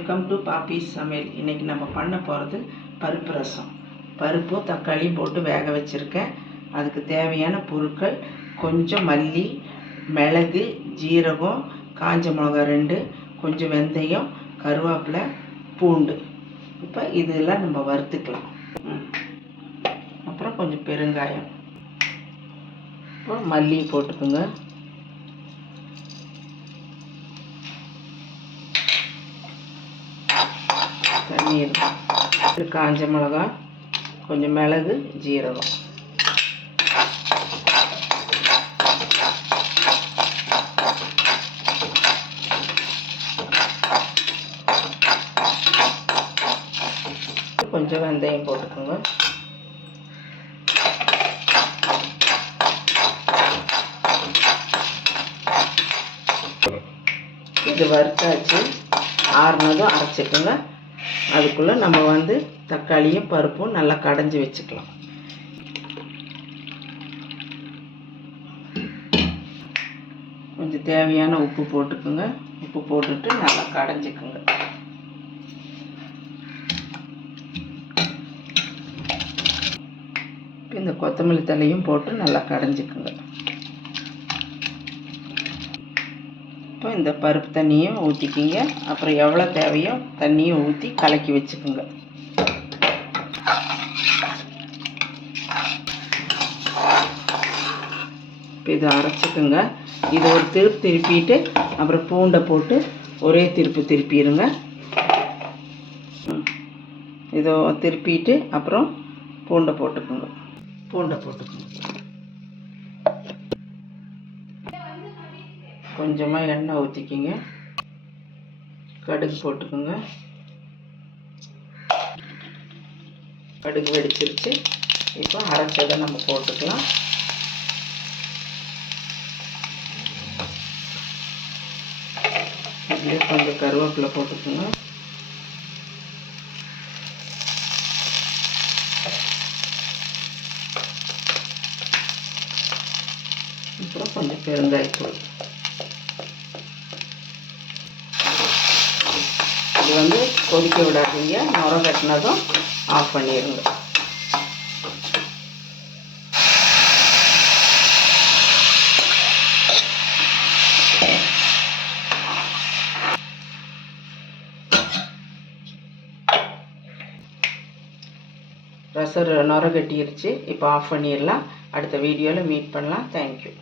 Welcome to Poppys சமையல். இன்றைக்கி நம்ம பண்ண போகிறது பருப்பு ரசம். பருப்பும் தக்காளியும் போட்டு வேக வச்சுருக்கேன். அதுக்கு தேவையான பொருட்கள் கொஞ்சம் மல்லி மிளகு ஜீரகம் காஞ்ச மிளகா ரெண்டு கொஞ்சம் வெந்தயம் கருவேப்பிலை பூண்டு. இப்போ இதெல்லாம் நம்ம வறுத்துக்கலாம். ம். அப்புறம் கொஞ்சம் பெருங்காயம். அப்புறம் மல்லி போட்டுக்கோங்க. தண்ணீர் காஞ்ச மிளகா கொஞ்சம் மிளகு ஜீரகம். கொஞ்சம் வெந்தயம் போட்டுக்கோங்க. இது வறுத்தாச்சு. ஆறுனதும் அரைச்சிக்கோங்க. அதுக்குள்ளே நம்ம வந்து தக்காளியும் பருப்பும் நல்லா கடைஞ்சி வச்சுக்கலாம். கொஞ்சம் தேவையான உப்பு போட்டுக்கோங்க. உப்பு போட்டுட்டு நல்லா கடைஞ்சிக்குங்க. இந்த கொத்தமல்லி தலையும் போட்டு நல்லா கடைஞ்சிக்குங்க. இப்போ இந்த பருப்பு தண்ணியும் ஊற்றிக்கிங்க அப்புறம் எவ்வளோ தேவையோ தண்ணியும் ஊற்றி கலக்கி வச்சுக்குங்க. இப்போ இதை அரைச்சிக்கோங்க. இதை ஒரு திருப்பு திருப்பிட்டு அப்புறம் பூண்டை போட்டு ஒரே திருப்பு திருப்பிடுங்க. இதை திருப்பிட்டு அப்புறம் பூண்டை போட்டுக்கோங்க. பூண்டை போட்டுக்குங்க. கொஞ்சமாக எண்ணெய் ஊற்றிக்கிங்க கடுகு போட்டுக்கோங்க. கடுகு வெடிச்சிருச்சு. இப்போ அரைச்சதை நம்ம போட்டுக்கலாம். அப்படியே கொஞ்சம் கருவேப்பிலை போட்டுக்கோங்க. அப்புறம் கொஞ்சம் பெருங்காயத்தூள். இது வந்து கொதிக்க விடாதீங்க. முறை கட்டினதும் ஆஃப் பண்ணிடுங்க ரசம் நுர கட்டிருச்சு இப்போ ஆஃப் பண்ணிடலாம். அடுத்த வீடியோவில் மீட் பண்ணலாம். தேங்க்யூ